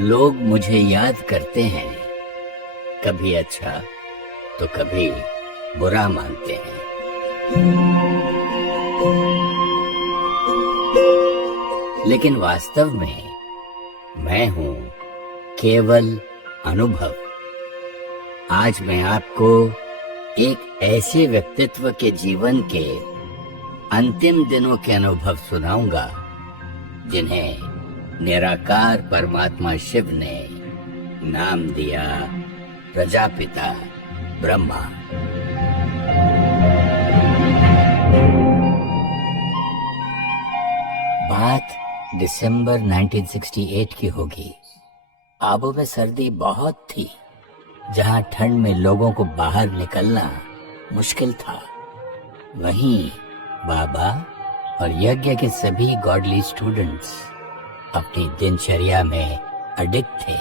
लोग मुझे याद करते हैं, कभी अच्छा तो कभी बुरा मानते हैं। लेकिन वास्तव में मैं हूं केवल अनुभव। आज मैं आपको एक ऐसे व्यक्तित्व के जीवन के अंतिम दिनों के अनुभव सुनाऊंगा जिन्हें निराकार परमात्मा शिव ने नाम दिया प्रजापिता ब्रह्मा। बात दिसंबर 1968 की होगी। आबू में सर्दी बहुत थी, जहां ठंड में लोगों को बाहर निकलना मुश्किल था। वहीं बाबा और यज्ञ के सभी गॉडली स्टूडेंट्स अपनी दिनचर्या में अडिक्ट थे।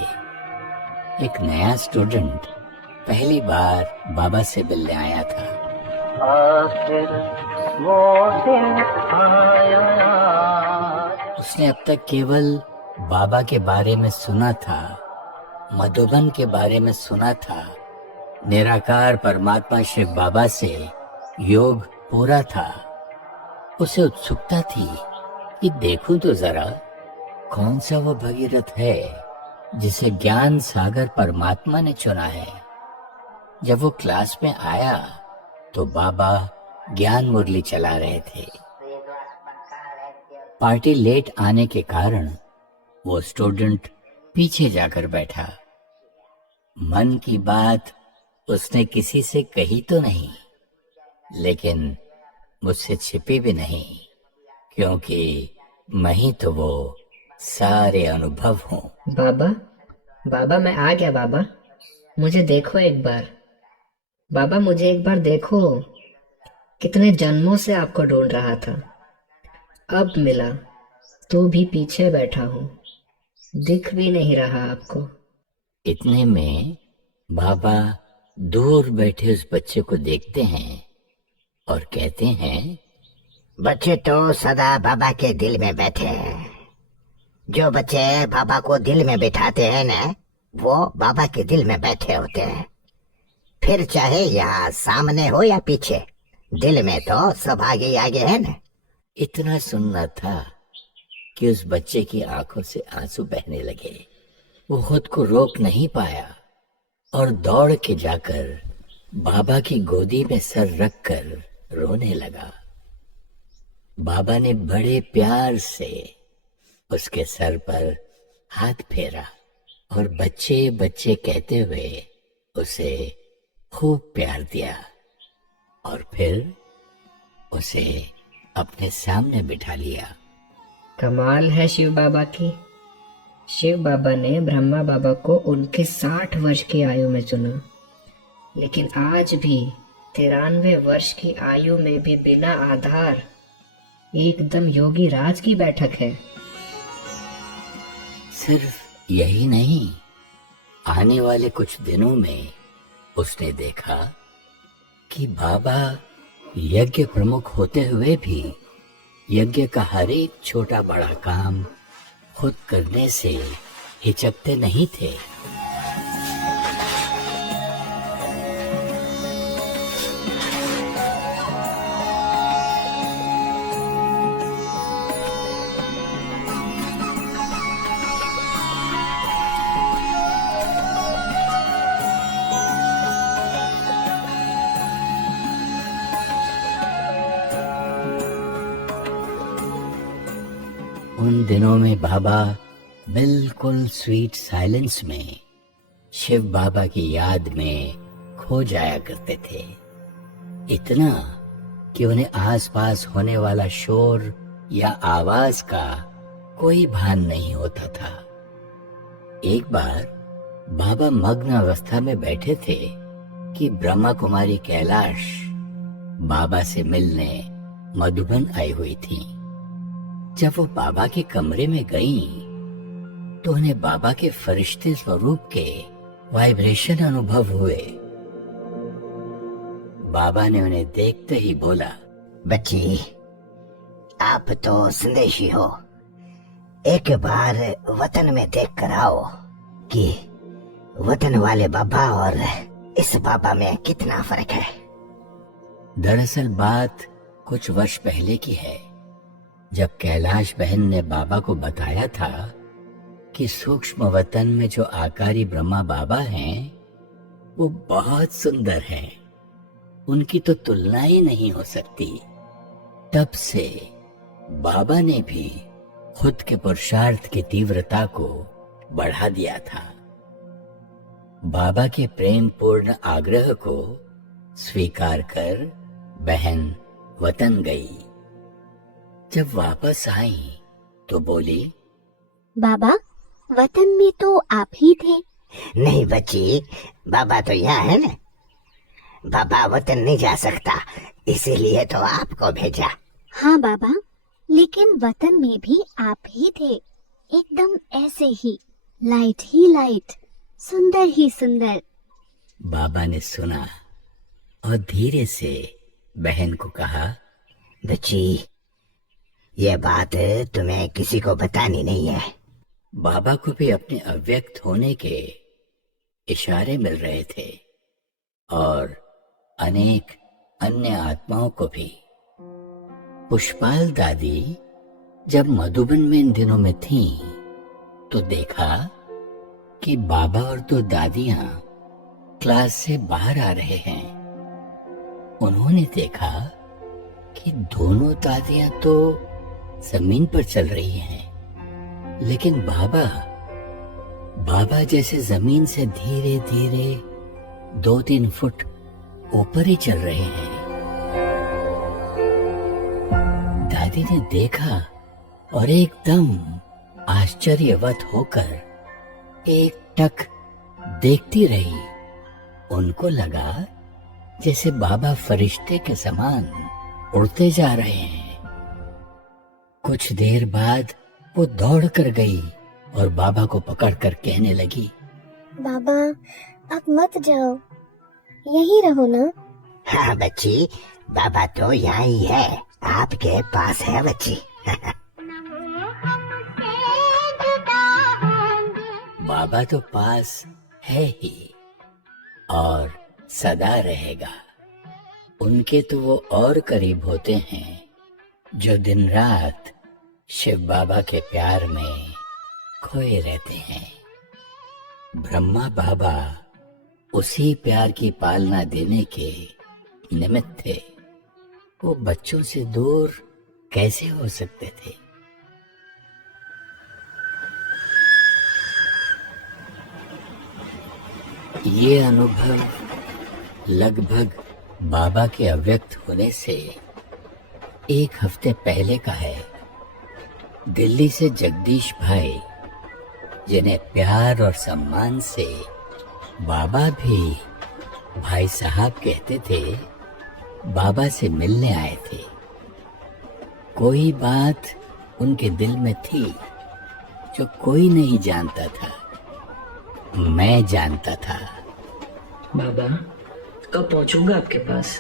एक नया स्टूडेंट पहली बार बाबा से मिलने आया था। आखिर वो दिन आया। उसने अब तक केवल बाबा के बारे में सुना था, मधुबन के बारे में सुना था, निराकार परमात्मा शिव बाबा से योग पूरा था। उसे उत्सुकता थी कि देखूं तो जरा कौन सा वो भगीरथ है जिसे ज्ञान सागर परमात्मा ने चुना है। जब वो क्लास में आया तो बाबा ज्ञान मुरली चला रहे थे। पार्टी लेट आने के कारण वो स्टूडेंट पीछे जाकर बैठा। मन की बात उसने किसी से कही तो नहीं, लेकिन मुझसे छिपी भी नहीं, क्योंकि मैं ही तो वो सारे अनुभव हूँ। बाबा बाबा मैं आ गया। बाबा मुझे देखो एक बार। बाबा मुझे एक बार देखो। कितने जन्मों से आपको ढूंढ रहा था, अब मिला तो भी पीछे बैठा हूँ, दिख भी नहीं रहा आपको। इतने में बाबा दूर बैठे उस बच्चे को देखते हैं और कहते हैं, बच्चे तो सदा बाबा के दिल में बैठे हैं। जो बच्चे बाबा को दिल में बिठाते हैं ना, वो बाबा के दिल में बैठे होते हैं। फिर चाहे यहाँ सामने हो या पीछे, दिल में तो सब आगे आगे है ना। इतना सुनना था कि उस बच्चे की आंखों से आंसू बहने लगे। वो खुद को रोक नहीं पाया और दौड़ के जाकर बाबा की गोदी में सर रखकर रोने लगा। बाबा ने बड़े प्यार से उसके सर पर हाथ फेरा और बच्चे बच्चे कहते हुए उसे खूब प्यार दिया और फिर उसे अपने सामने बिठा लिया। कमाल है शिव बाबा की। शिव बाबा ने ब्रह्मा बाबा को उनके 60 वर्ष की आयु में चुना, लेकिन आज भी 93 वर्ष की आयु में भी बिना आधार एकदम योगी राज की बैठक है। सिर्फ यही नहीं, आने वाले कुछ दिनों में उसने देखा कि बाबा यज्ञ प्रमुख होते हुए भी यज्ञ का हर एक छोटा बड़ा काम खुद करने से हिचकते नहीं थे। उन दिनों में बाबा बिल्कुल स्वीट साइलेंस में शिव बाबा की याद में खो जाया करते थे। इतना कि उन्हें आसपास होने वाला शोर या आवाज का कोई भान नहीं होता था। एक बार बाबा मग्न अवस्था में बैठे थे कि ब्रह्मा कुमारी कैलाश बाबा से मिलने मधुबन आई हुई थी। जब वो बाबा के कमरे में गईं, तो उन्हें बाबा के फरिश्ते स्वरूप के वाइब्रेशन अनुभव हुए। बाबा ने उन्हें देखते ही बोला, बच्ची, आप तो संदेशी हो, एक बार वतन में देख कर आओ। कि वतन वाले बाबा और इस बाबा में कितना फर्क है। दरअसल बात कुछ वर्ष पहले की है, जब कैलाश बहन ने बाबा को बताया था कि सूक्ष्म वतन में जो आकारी ब्रह्मा बाबा हैं वो बहुत सुंदर हैं, उनकी तो तुलना ही नहीं हो सकती। तब से बाबा ने भी खुद के पुरुषार्थ की तीव्रता को बढ़ा दिया था। बाबा के प्रेम पूर्ण आग्रह को स्वीकार कर बहन वतन गई। जब वापस आई तो बोली, बाबा, वतन में तो आप ही थे। नहीं बच्ची, बाबा तो यहाँ है ना। बाबा वतन नहीं जा सकता, इसीलिए तो आपको भेजा। हाँ बाबा, लेकिन वतन में भी आप ही थे, एकदम ऐसे ही लाइट, सुंदर ही सुंदर। बाबा ने सुना और धीरे से बहन को कहा, बच्ची, ये बात तुम्हें किसी को बतानी नहीं है। बाबा को भी अपने अव्यक्त होने के इशारे मिल रहे थे और अनेक अन्य आत्माओं को भी। पुष्पाल दादी जब मधुबन में इन दिनों में थीं, तो देखा कि बाबा और दो दादियां क्लास से बाहर आ रहे हैं। उन्होंने देखा कि दोनों दादियां तो जमीन पर चल रही हैं, लेकिन बाबा जैसे जमीन से धीरे धीरे 2-3 फुट ऊपर ही चल रहे हैं। दादी ने देखा और एकदम आश्चर्यवत होकर एक टक देखती रही। उनको लगा जैसे बाबा फरिश्ते के समान उड़ते जा रहे हैं। कुछ देर बाद वो दौड़ कर गई और बाबा को पकड़कर कहने लगी, बाबा, आप मत जाओ, यहीं रहो ना। हाँ बच्ची, बाबा तो यहाँ ही है, आपके पास है बच्ची। बाबा तो पास है ही और सदा रहेगा। उनके तो वो और करीब होते हैं जो दिन रात शिव बाबा के प्यार में खोए रहते हैं। ब्रह्मा बाबा उसी प्यार की पालना देने के निमित्त थे। वो बच्चों से दूर कैसे हो सकते थे? ये अनुभव लगभग बाबा के अव्यक्त होने से 1 हफ्ते पहले का है। दिल्ली से जगदीश भाई, जिन्हें प्यार और सम्मान से बाबा भी भाई साहब कहते थे, बाबा से मिलने आए थे। कोई बात उनके दिल में थी जो कोई नहीं जानता था, मैं जानता था। बाबा, कब पहुंचूंगा आपके पास?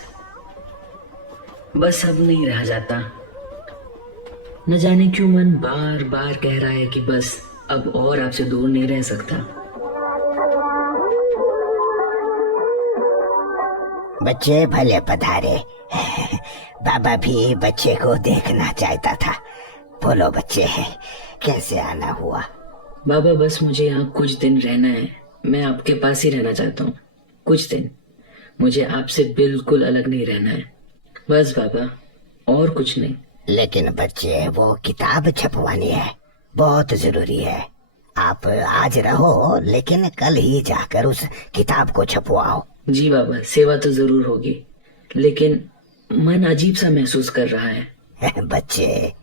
बस अब नहीं रहा जाता। न जाने क्यों मन बार बार कह रहा है कि बस अब और आपसे दूर नहीं रह सकता। बच्चे भले पधारे। बाबा भी बच्चे को देखना चाहता था। बोलो बच्चे, कैसे आना हुआ? बाबा, बस मुझे यहाँ कुछ दिन रहना है। मैं आपके पास ही रहना चाहता हूँ कुछ दिन। मुझे आपसे बिल्कुल अलग नहीं रहना है, बस बाबा, और कुछ नहीं। लेकिन बच्चे, वो किताब छपवानी है, बहुत जरूरी है। आप आज रहो, लेकिन कल ही जाकर उस किताब को छपवाओ। जी बाबा, सेवा तो जरूर होगी, लेकिन मन अजीब सा महसूस कर रहा है। बच्चे,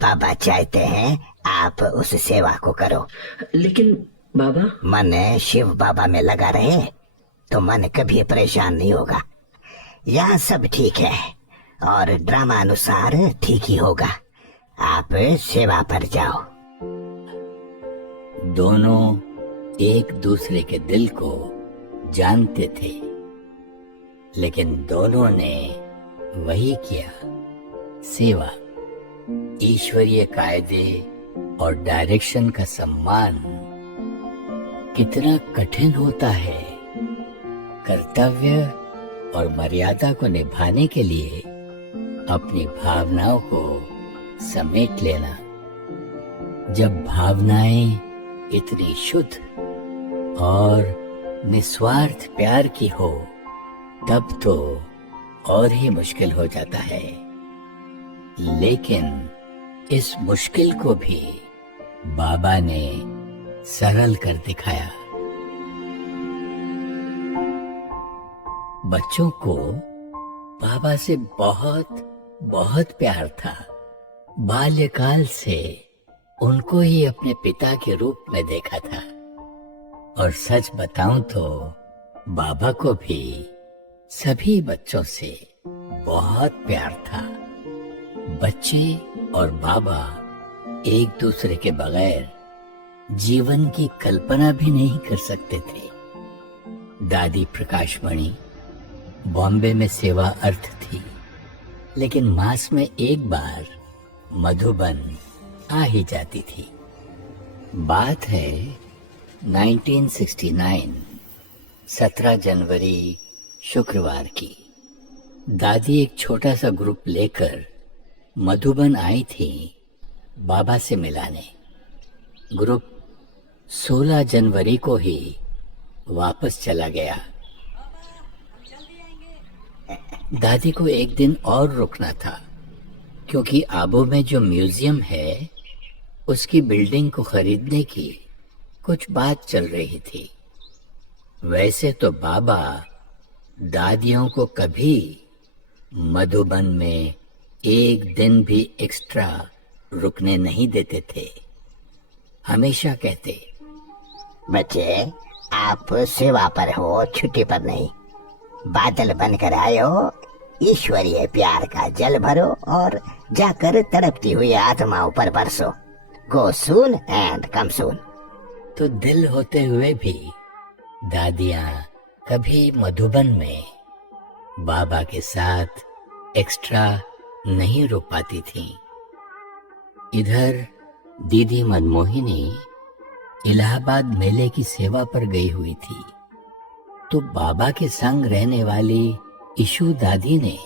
बाबा चाहते हैं आप उस सेवा को करो। लेकिन बाबा, मन शिव बाबा में लगा रहे तो मन कभी परेशान नहीं होगा। यहाँ सब ठीक है और ड्रामा अनुसार ठीक ही होगा। आप सेवा पर जाओ। दोनों एक दूसरे के दिल को जानते थे, लेकिन दोनों ने वही किया, सेवा। ईश्वरीय कायदे और डायरेक्शन का सम्मान कितना कठिन होता है कर्तव्य और मर्यादा को निभाने के लिए अपनी भावनाओं को समेट लेना। जब भावनाएं इतनी शुद्ध और निस्वार्थ प्यार की हो तब तो और ही मुश्किल हो जाता है। लेकिन इस मुश्किल को भी बाबा ने सरल कर दिखाया। बच्चों को बाबा से बहुत बहुत प्यार था। बाल्यकाल से उनको ही अपने पिता के रूप में देखा था। और सच बताऊं तो बाबा को भी सभी बच्चों से बहुत प्यार था। बच्चे और बाबा एक दूसरे के बगैर जीवन की कल्पना भी नहीं कर सकते थे। दादी प्रकाशमणि बॉम्बे में सेवा अर्थ थी, लेकिन मास में एक बार मधुबन आ ही जाती थी। बात है 1969, 17 जनवरी शुक्रवार की। दादी एक छोटा सा ग्रुप लेकर मधुबन आई थी बाबा से मिलाने। ग्रुप 16 जनवरी को ही वापस चला गया। दादी को एक दिन और रुकना था, क्योंकि आबू में जो म्यूजियम है उसकी बिल्डिंग को खरीदने की कुछ बात चल रही थी। वैसे तो बाबा दादियों को कभी मधुबन में एक दिन भी एक्स्ट्रा रुकने नहीं देते थे। हमेशा कहते, बच्चे आप सेवा पर हो, छुट्टी पर नहीं। बादल बनकर आए हो, ईश्वरीय प्यार का जल भरो और जाकर तड़पती हुई आत्माओं पर बरसो। गो सून एंड कम सून। तो दिल होते हुए भी दादियां कभी मधुबन में बाबा के साथ एक्स्ट्रा नहीं रुक पाती थीं। इधर दीदी मनमोहिनी इलाहाबाद मेले की सेवा पर गई हुई थी, तो बाबा के संग रहने वाली ईशु दादी ने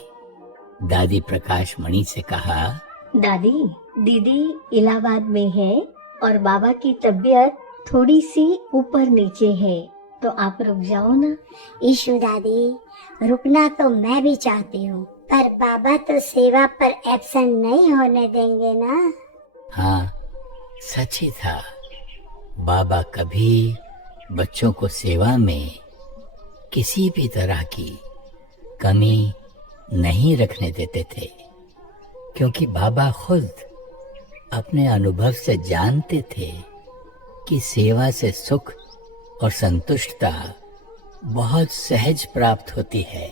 दादी प्रकाशमणि से कहा, दादी, दीदी इलाहाबाद में है और बाबा की तबीयत थोड़ी सी ऊपर नीचे है, तो आप रुक जाओ ना। ईशु दादी, रुकना तो मैं भी चाहती हूँ, पर बाबा तो सेवा पर एब्सेंट नहीं होने देंगे ना। हाँ, सच ही था। बाबा कभी बच्चों को सेवा में किसी भी तरह की कमी नहीं रखने देते थे, क्योंकि बाबा खुद अपने अनुभव से जानते थे कि सेवा से सुख और संतुष्टता बहुत सहज प्राप्त होती है,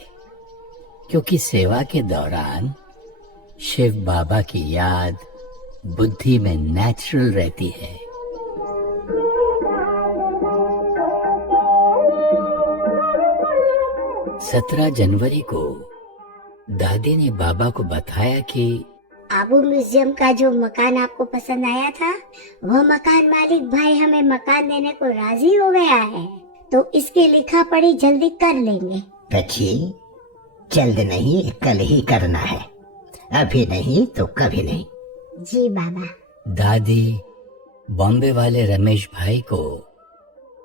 क्योंकि सेवा के दौरान शिव बाबा की याद बुद्धि में नेचुरल रहती है। सत्रह जनवरी को दादी ने बाबा को बताया कि आबू म्यूजियम का जो मकान आपको पसंद आया था, वो मकान मालिक भाई हमें मकान देने को राजी हो गया है, तो इसकी लिखा पढ़ी जल्दी कर लेंगे। बच्ची, जल्द नहीं कल ही करना है, अभी नहीं तो कभी नहीं। जी बाबा। दादी बॉम्बे वाले रमेश भाई को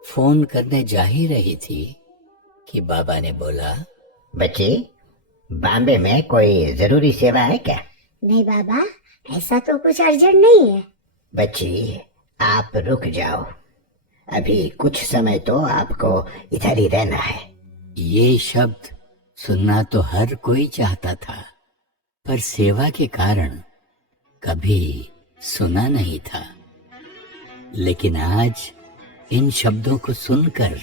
फोन करने जा ही रही थी कि बाबा ने बोला, बच्ची, बॉम्बे में कोई जरूरी सेवा है क्या? नहीं बाबा, ऐसा तो कुछ अर्जेंट नहीं है। बच्ची, आप रुक जाओ, अभी कुछ समय तो आपको इधर ही रहना है। ये शब्द सुनना तो हर कोई चाहता था, पर सेवा के कारण कभी सुना नहीं था। लेकिन आज इन शब्दों को सुनकर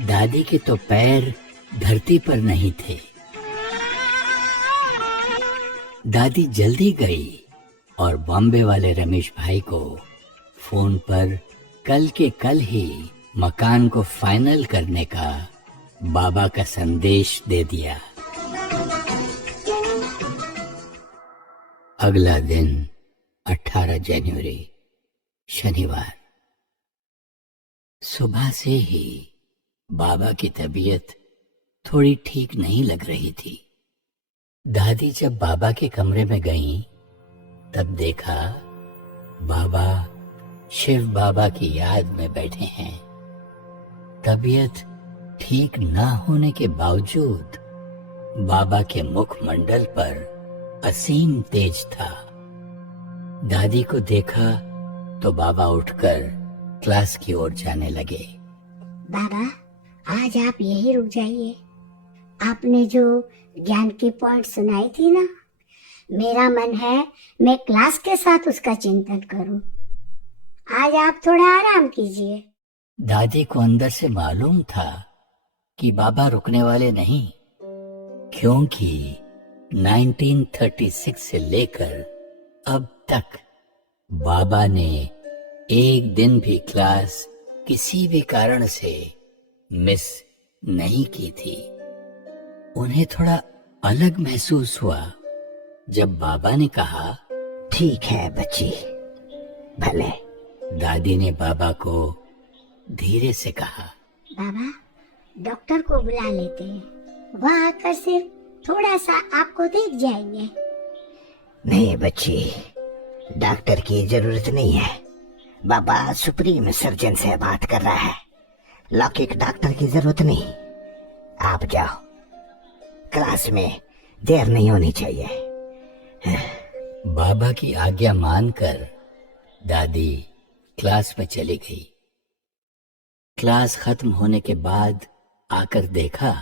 दादी के तो पैर धरती पर नहीं थे। दादी जल्दी गई और बॉम्बे वाले रमेश भाई को फोन पर कल के कल ही मकान को फाइनल करने का बाबा का संदेश दे दिया। अगला दिन 18 जनवरी शनिवार। सुबह से ही बाबा की तबीयत थोड़ी ठीक नहीं लग रही थी। दादी जब बाबा के कमरे में गईं, तब देखा बाबा शिव बाबा की याद में बैठे हैं। तबीयत ठीक ना होने के बावजूद बाबा के मुखमंडल पर असीम तेज था। दादी को देखा तो बाबा उठकर क्लास की ओर जाने लगे। बाबा, आज आप यही रुक जाइए। आपने जो ज्ञान की पॉइंट सुनाई थी ना, मेरा मन है मैं क्लास के साथ उसका चिंतन करूं। आज आप थोड़ा आराम कीजिए। दादी को अंदर से मालूम था कि बाबा रुकने वाले नहीं, क्योंकि 1936 से लेकर अब तक बाबा ने एक दिन भी क्लास किसी भी कारण से मिस नहीं की थी। उन्हें थोड़ा अलग महसूस हुआ जब बाबा ने कहा, ठीक है बच्ची, भले। दादी ने बाबा को धीरे से कहा, बाबा, डॉक्टर को बुला लेते हैं, वह आकर सिर्फ थोड़ा सा आपको देख जाएंगे। नहीं बच्ची, डॉक्टर की जरूरत नहीं है। बाबा सुप्रीम सर्जन से बात कर रहा है, लौकिक डॉक्टर की जरूरत नहीं। आप जाओ, क्लास में देर नहीं होनी चाहिए। बाबा की आज्ञा मानकर दादी क्लास में चली गई। क्लास खत्म होने के बाद आकर देखा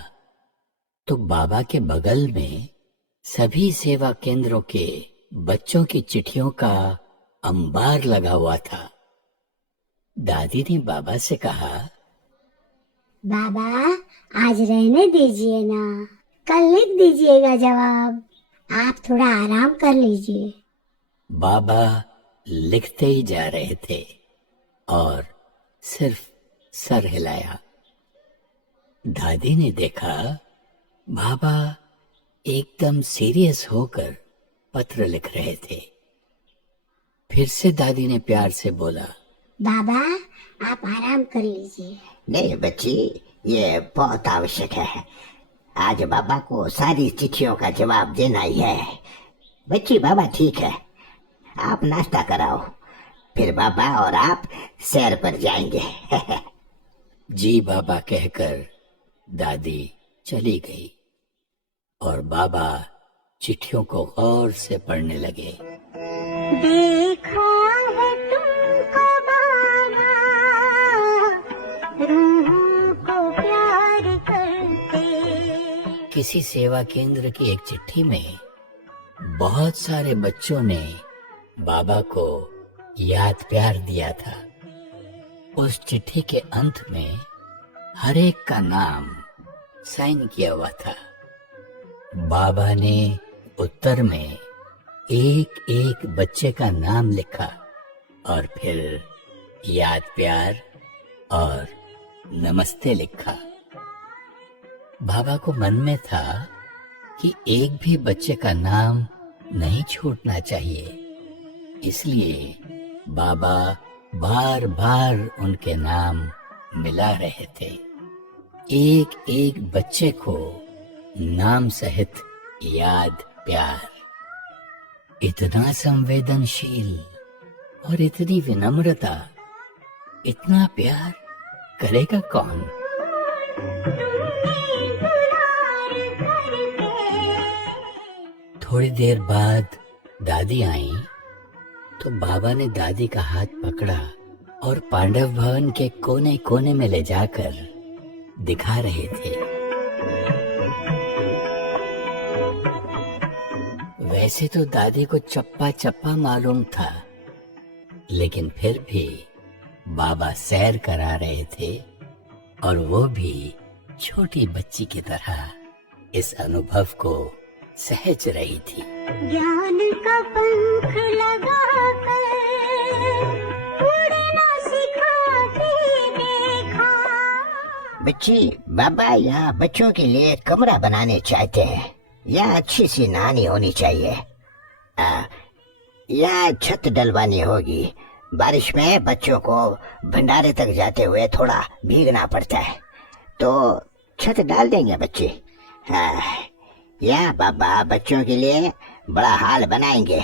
तो बाबा के बगल में सभी सेवा केंद्रों के बच्चों की चिट्ठियों का अंबार लगा हुआ था। दादी ने बाबा से कहा, बाबा, आज रहने दीजिए ना, कल लिख दीजिएगा जवाब। आप थोड़ा आराम कर लीजिए। बाबा लिखते ही जा रहे थे और सिर्फ सर हिलाया। दादी ने देखा बाबा एकदम सीरियस होकर पत्र लिख रहे थे। फिर से दादी ने प्यार से बोला, बाबा, आप आराम कर लीजिए। नहीं बच्ची, ये बहुत आवश्यक है। आज बाबा को सारी चिट्ठियों का जवाब देना ही है। बच्ची, बाबा ठीक है, आप नाश्ता कराओ, फिर बाबा और आप सैर पर जाएंगे। जी बाबा कहकर दादी चली गई और बाबा चिट्ठियों को गौर से पढ़ने लगे। देखा है तुमको बाबा, रूहों को प्यार करते। किसी सेवा केंद्र की एक चिट्ठी में बहुत सारे बच्चों ने बाबा को याद प्यार दिया था। उस चिट्ठी के अंत में हर एक का नाम साइन किया हुआ था। बाबा ने उत्तर में एक एक बच्चे का नाम लिखा और फिर याद प्यार और नमस्ते लिखा। बाबा को मन में था कि एक भी बच्चे का नाम नहीं छूटना चाहिए, इसलिए बाबा बार बार उनके नाम मिला रहे थे। एक एक बच्चे को नाम सहित याद प्यार। इतना संवेदनशील और इतनी विनम्रता, इतना प्यार करेगा कौन? थोड़ी देर बाद दादी आई तो बाबा ने दादी का हाथ पकड़ा और पांडव भवन के कोने कोने में ले जाकर दिखा रहे थे। वैसे तो दादी को चप्पा चप्पा मालूम था, लेकिन फिर भी बाबा सैर करा रहे थे और वो भी छोटी बच्ची की तरह इस अनुभव को सहज रही थी। ज्ञान का पंख लगा कर उड़ना सिखाते देखा। बच्ची, बाबा यहाँ बच्चों के लिए कमरा बनाने चाहते हैं। यहाँ अच्छी सी नानी होनी चाहिए। यहाँ छत डलवानी होगी, बारिश में बच्चों को भंडारे तक जाते हुए थोड़ा भीगना पड़ता है, तो छत डाल देंगे बच्चे। हाँ, या बाबा बच्चों के लिए बड़ा हाल बनाएंगे,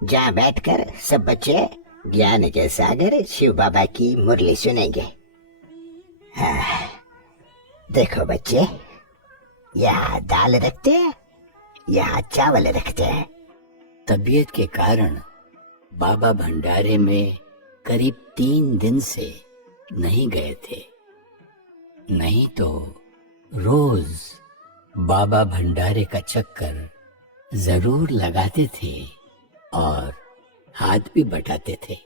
जहाँ बैठकर सब बच्चे ज्ञान के सागर शिव बाबा की मुरली सुनेंगे। हाँ, देखो बच्चे, यहाँ दाल रखते हैं, यहाँ चावल रखते हैं। तबीयत के कारण बाबा भंडारे में करीब 3 दिन से नहीं गए थे, नहीं तो रोज बाबा भंडारे का चक्कर जरूर लगाते थे और हाथ भी बटाते थे।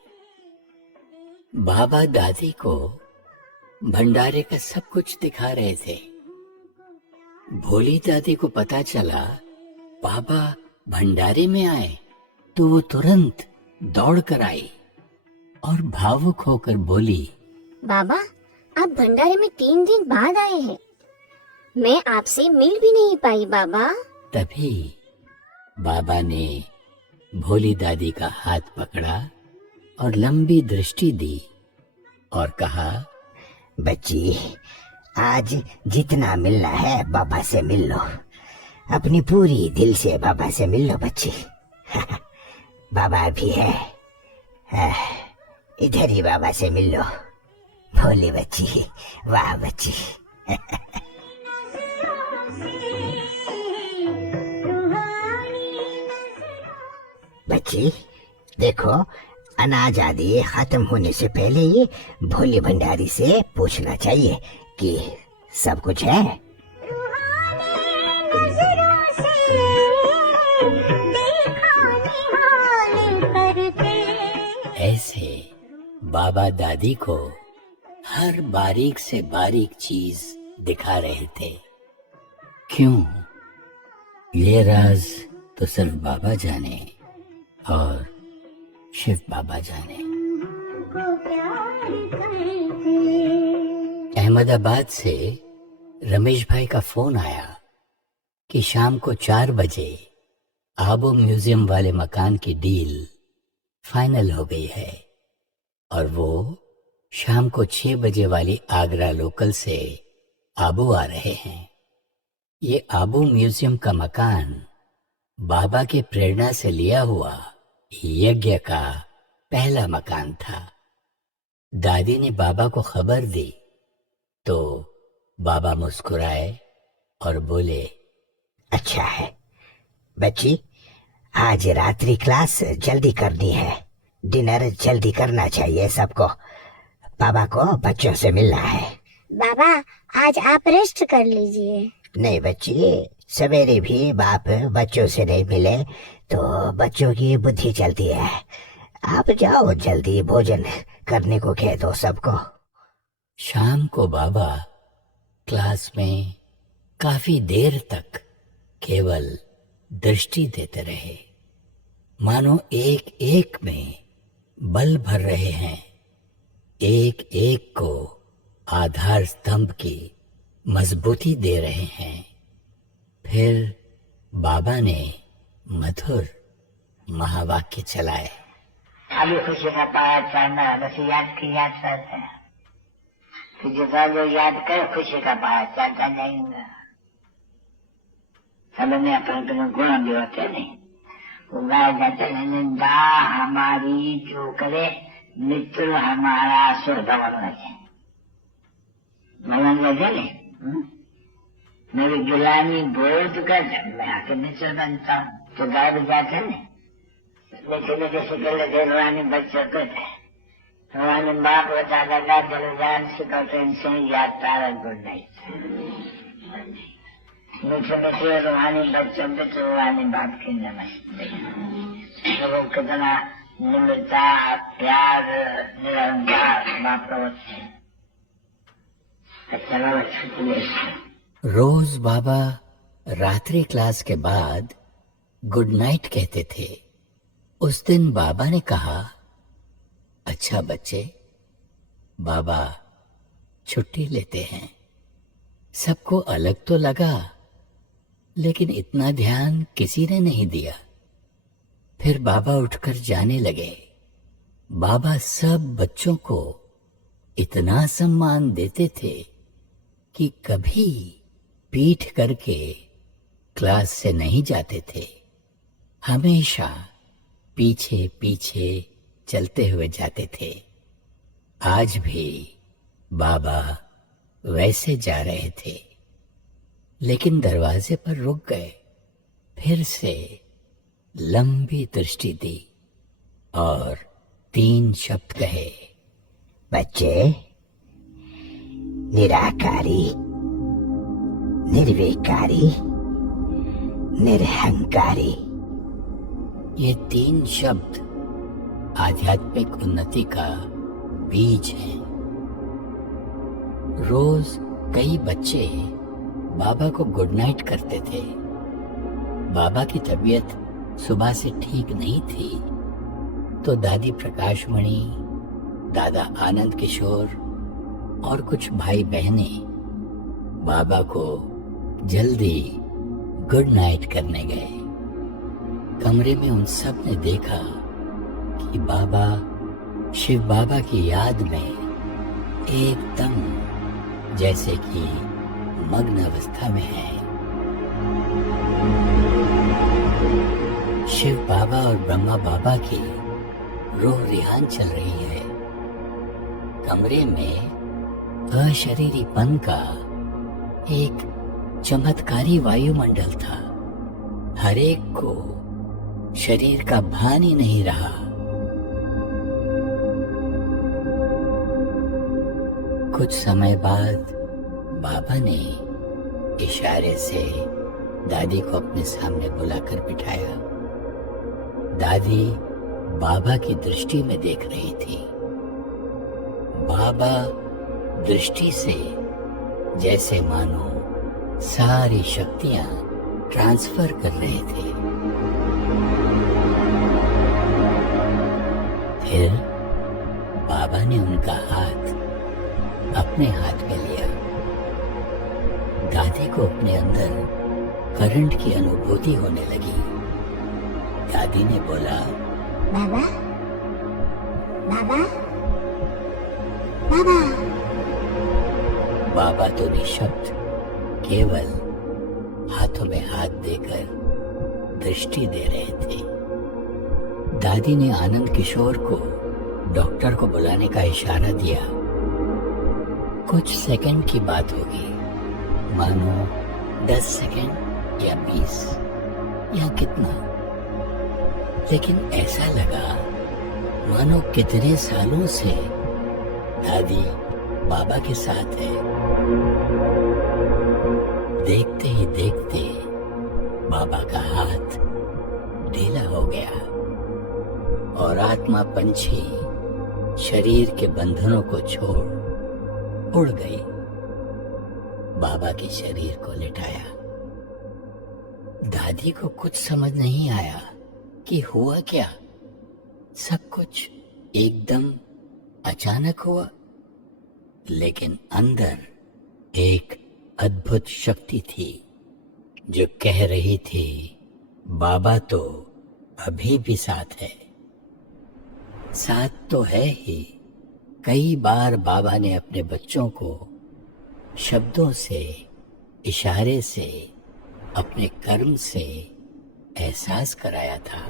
बाबा दादी को भंडारे का सब कुछ दिखा रहे थे। भोली दादी को पता चला बाबा भंडारे में आए तो वो तुरंत दौड़ कर आई और भावुक होकर बोली, बाबा, आप भंडारे में 3 दिन बाद आए हैं। मैं आपसे मिल भी नहीं पाई बाबा। तभी बाबा ने भोली दादी का हाथ पकड़ा और लंबी दृष्टि दी और कहा, बच्ची, आज जितना मिलना है बाबा से मिल लो, अपनी पूरी दिल से बाबा से मिल लो बच्ची। बाबा भी है, इधर ही बाबा से मिल लो। भोली बच्ची, वाह बच्ची। बच्ची देखो, अनाज आदि खत्म होने से पहले ही भोली भंडारी से पूछना चाहिए कि सब कुछ है। ऐसे बाबा दादी को हर बारीक से बारीक चीज दिखा रहे थे। क्यों? ये राज तो सिर्फ बाबा जाने और शिव बाबा जाने। अहमदाबाद से रमेश भाई का फोन आया कि शाम को 4 बजे आबू म्यूजियम वाले मकान की डील फाइनल हो गई है और वो शाम को 6 बजे वाली आगरा लोकल से आबू आ रहे हैं। ये आबू म्यूजियम का मकान बाबा के प्रेरणा से लिया हुआ यज्ञ का पहला मकान था। दादी ने बाबा को खबर दी तो बाबा मुस्कुराए और बोले, अच्छा है बच्ची, आज रात्रि क्लास जल्दी करनी है, डिनर जल्दी करना चाहिए सबको, बाबा को बच्चों से मिलना है। बाबा, आज आप रेस्ट कर लीजिए। नहीं बच्ची, सवेरे भी बाप बच्चों से नहीं मिले तो बच्चों की बुद्धि चलती है। आप जाओ, जल्दी भोजन करने को कह दो सबको। शाम को बाबा क्लास में काफी देर तक केवल दृष्टि देते रहे, मानो एक एक में बल भर रहे हैं, एक एक को आधार स्तंभ की मजबूती दे रहे हैं। फिर बाबा ने मधुर महावाक्य चलाए। अभी खुशी का पाया चढ़ना, बस याद की याद करते हैं, तो जो याद कर खुशी का पाया चढ़ता जाएगा। सब में अपने गुण भी होते नहीं, वो गाय जाते निंदा हमारी जो करे, मित्र हमारा सुर भवन रखे, भवन रखे नहीं। मेरी गुलामी बोध कर मैं आके मित्र बनता हूँ, तो गाय भी जाते नहीं। लेकिन जैसे पहले देवरानी बच्चे को थे, रूहानी बाप बता दादा दिलजान सिखाते, इनसे याद तारा गुड नाइट। मीठे मीठे रूहानी बच्चों के तो रूहानी बाप की नमस्ते। तो वो कितना निम्रता, प्यार, निरंकार बाप का होते हैं। अच्छा बाबा, रोज बाबा रात्रि क्लास के बाद गुड नाइट कहते थे। उस दिन बाबा ने कहा, अच्छा बच्चे, बाबा छुट्टी लेते हैं। सबको अलग तो लगा, लेकिन इतना ध्यान किसी ने नहीं दिया। फिर बाबा उठकर जाने लगे। बाबा सब बच्चों को इतना सम्मान देते थे कि कभी पीठ करके क्लास से नहीं जाते थे, हमेशा पीछे पीछे चलते हुए जाते थे। आज भी बाबा वैसे जा रहे थे, लेकिन दरवाजे पर रुक गए, फिर से लंबी दृष्टि दी और 3 शब्द कहे, बच्चे, निराकारी, निर्विकारी, निरहंकारी। ये 3 शब्द आध्यात्मिक उन्नति का बीज है। रोज कई बच्चे बाबा को गुड नाइट करते थे। बाबा की तबीयत सुबह से ठीक नहीं थी, तो दादी प्रकाशमणि, दादा आनंद किशोर और कुछ भाई बहनें बाबा को जल्दी गुड नाइट करने गए। कमरे में उन सब ने देखा कि बाबा शिव बाबा की याद में एकदम जैसे कि मग्न अवस्था में है। शिव बाबा और ब्रह्मा बाबा की रूह रिहान चल रही है। कमरे में अशरीरीपन का एक चमत्कारी वायुमंडल था। हर एक को शरीर का भान ही नहीं रहा। कुछ समय बाद बाबा ने इशारे से दादी को अपने सामने बुलाकर बिठाया। दादी बाबा की दृष्टि में देख रही थी। बाबा दृष्टि से जैसे मानो सारी शक्तियां ट्रांसफर कर रहे थे। फिर बाबा ने उनका हाथ अपने हाथ में लिया। दादी को अपने अंदर करंट की अनुभूति होने लगी। दादी ने बोला, बाबा, बाबा, बाबा। बाबा तो निशब्द केवल हाथों में हाथ देकर दृष्टि दे रहे थे। दादी ने आनंद किशोर को डॉक्टर को बुलाने का इशारा दिया। कुछ सेकंड की बात होगी, मानो 10 सेकंड या 20 या कितना, लेकिन ऐसा लगा मानो कितने सालों से दादी बाबा के साथ है। देखते ही देखते बाबा का हाथ ढीला हो गया और आत्मा पंछी शरीर के बंधनों को छोड़ उड़ गई। बाबा के शरीर को लिटाया। दादी को कुछ समझ नहीं आया कि हुआ क्या। सब कुछ एकदम अचानक हुआ, लेकिन अंदर एक अद्भुत शक्ति थी जो कह रही थी, बाबा तो अभी भी साथ है। साथ तो है ही। कई बार बाबा ने अपने बच्चों को शब्दों से, इशारे से, अपने कर्म से एहसास कराया था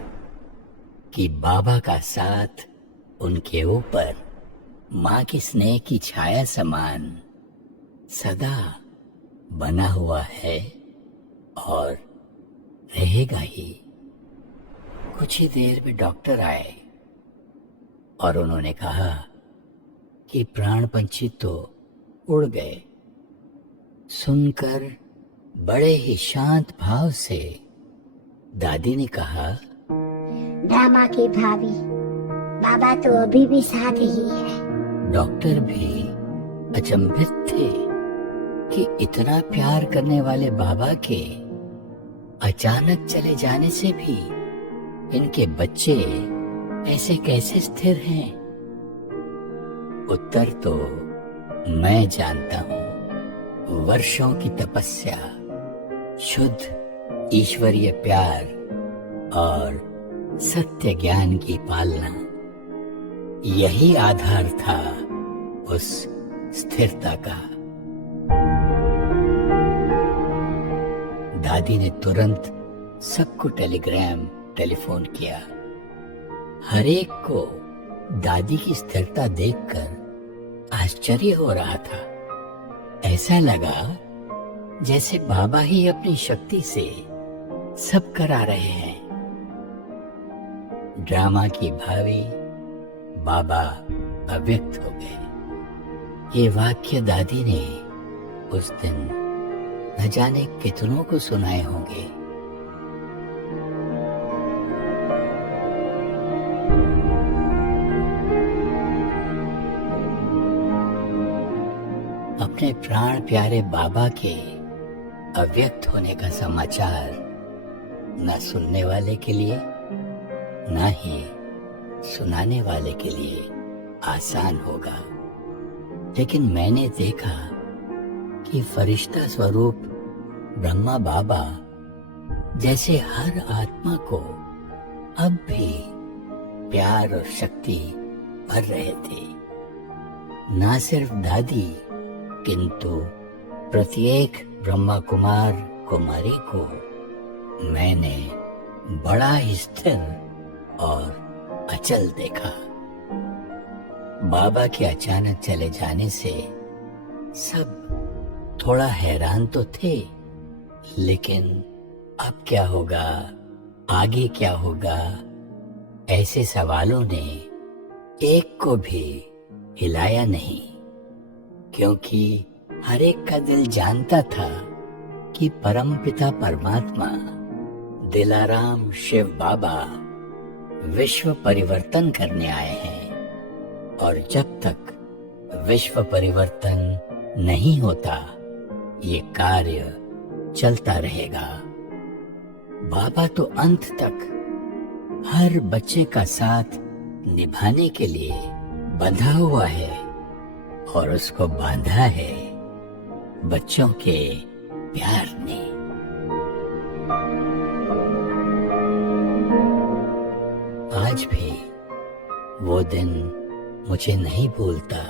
कि बाबा का साथ उनके ऊपर माँ की स्नेह की छाया समान सदा बना हुआ है और रहेगा ही। कुछ ही देर में डॉक्टर आए और उन्होंने कहा कि प्राण पंछी तो उड़ गए। सुनकर बड़े ही शांत भाव से दादी ने कहा, ड्रामा की भाभी, बाबा तो अभी भी साथ ही है। डॉक्टर भी अचंभित थे कि इतना प्यार करने वाले बाबा के अचानक चले जाने से भी इनके बच्चे ऐसे कैसे स्थिर हैं। उत्तर तो मैं जानता हूँ। वर्षों की तपस्या, शुद्ध ईश्वरीय प्यार और सत्य ज्ञान की पालना, यही आधार था उस स्थिरता का। दादी ने तुरंत सबको टेलीफोन किया। हर एक को दादी की स्थिरता देखकर आश्चर्य हो रहा था। ऐसा लगा जैसे बाबा ही अपनी शक्ति से सब करा रहे हैं। ड्रामा की भावी बाबा अव्यक्त हो गए। ये वाक्य दादी ने उस दिन न जाने कितनों को सुनाए होंगे। अपने प्राण प्यारे बाबा के अव्यक्त होने का समाचार न सुनने वाले के लिए न ही सुनाने वाले के लिए आसान होगा, लेकिन मैंने देखा कि फरिश्ता स्वरूप ब्रह्मा बाबा जैसे हर आत्मा को अब भी प्यार और शक्ति भर रहे थे। ना सिर्फ दादी किंतु प्रत्येक ब्रह्मा कुमार कुमारी को मैंने बड़ा ही स्थिर और अचल देखा। बाबा के अचानक चले जाने से सब थोड़ा हैरान तो थे, लेकिन अब क्या होगा, आगे क्या होगा, ऐसे सवालों ने एक को भी हिलाया नहीं, क्योंकि हर एक का दिल जानता था कि परमपिता परमात्मा दिलाराम शिव बाबा विश्व परिवर्तन करने आए हैं, और जब तक विश्व परिवर्तन नहीं होता ये कार्य चलता रहेगा। बाबा तो अंत तक हर बच्चे का साथ निभाने के लिए बंधा हुआ है, और उसको बांधा है बच्चों के प्यार ने। आज भी वो दिन मुझे नहीं भूलता।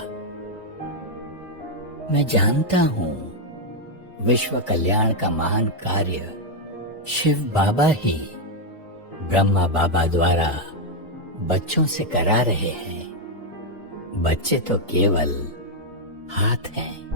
मैं जानता हूं विश्व कल्याण का महान कार्य शिव बाबा ही ब्रह्मा बाबा द्वारा बच्चों से करा रहे हैं। बच्चे तो केवल हाथ हैं।